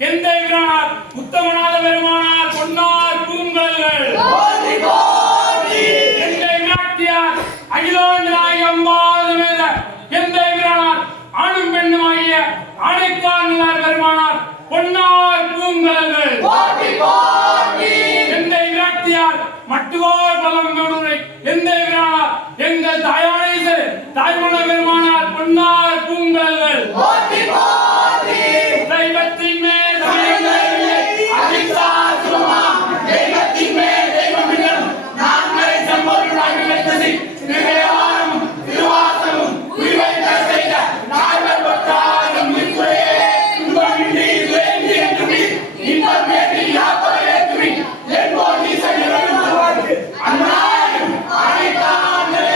எந்தை விரானார் உத்தமநாத பெருமானார் பொன்னார் பூங்கல்கள் எந்தை விராட்டியார் அகிலாண்டராய் அம்பாதமேத எந்தை விரானார் ஆணும் பெண்ணுமாகிய ஆணைக்காரனார் பெருமானார் பொன்னார் பூங்கல்கள் எந்தை விராட்டியார் மட்டுவார் பலம் நடுரை எந்தை விரானார் எங்கள் தாயானை தாய்மண பெருமானார் பொன்னார் பூங்கல்கள் தெய்வத்தின் மேல் தெய்வத்தின் மேல் தெய்வம் நான்கரை சம்பவம் திருவாசமும் செய்த நால்வர் பட்டாரும் இன்பமின்றி வேண்டி என்று இன்பம் வேண்டி யாப்பதை ஏற்றுவி என்போ நீசனிடம் அண்ணாயும் அனைத்தாண்டே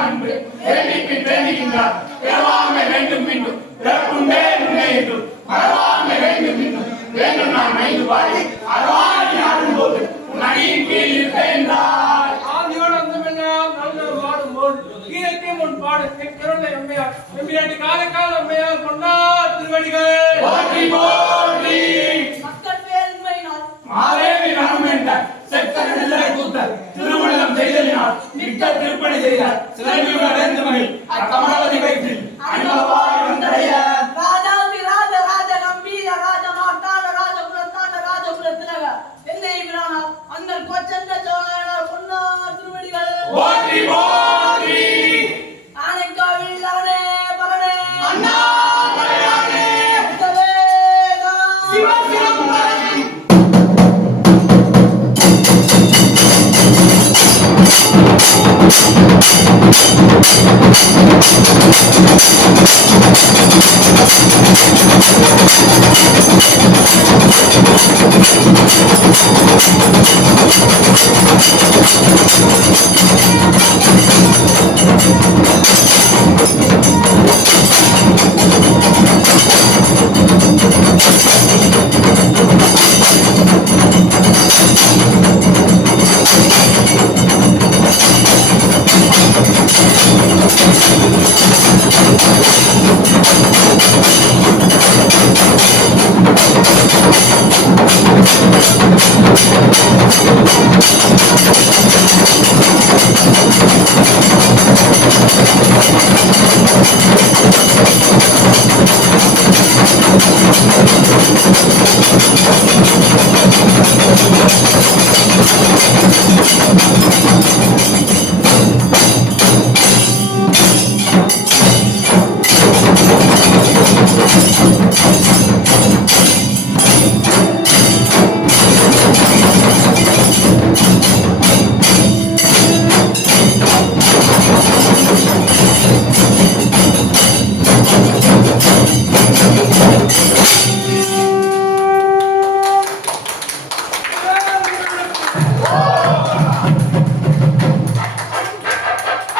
அன்பு வேண்டிப்பின் வேண்டுகின்றார் பிறவாமை வேண்டும் மீண்டும் பிறப்புண்டே உண்டே என்றும் மறவாமை வேண்டும் மீண்டும் வேண்டும் நான் மைந்து பாடி அறவாணி ஆடும் போது உன் அடியின் கீழ் இருப்பேன் என்றார் ஆதியோடு அந்தமெல்லாம் நல்ல பாடும்போது கீழே முன் பாடு கருணை அம்மையார் எம்பியாட்டி காலக்கால அம்மையார் பொன்னார் திருவடிகள் போற்றி போற்றி மக்கள் பேருமையினால் மாதேவி மனம் என்ற செக்கர் விடுதலை கூத்தர் திருமணம் செய்தலினால் மிக்க திருப்பணி செய்தார் சிலம்பியுள்ள வேந்த மகிழ் அக்கமலவதி வயிற்றில் அனுபவாய் வந்தடைய ராஜாதி ராஜ ராஜ கம்பீர ராஜ மாட்டாண்ட ராஜ புலத்தாண்ட ராஜ புலத்திலக எந்தை விரானார் அந்த கொச்சந்த சோழனார் பொன்னார் திருவடிகள் போற்றி போற்றி ஆனைக்காவில் அவனே பரனே அண்ணாமலையானே முத்தவேதா சிவசிவம்பரம் Thank you.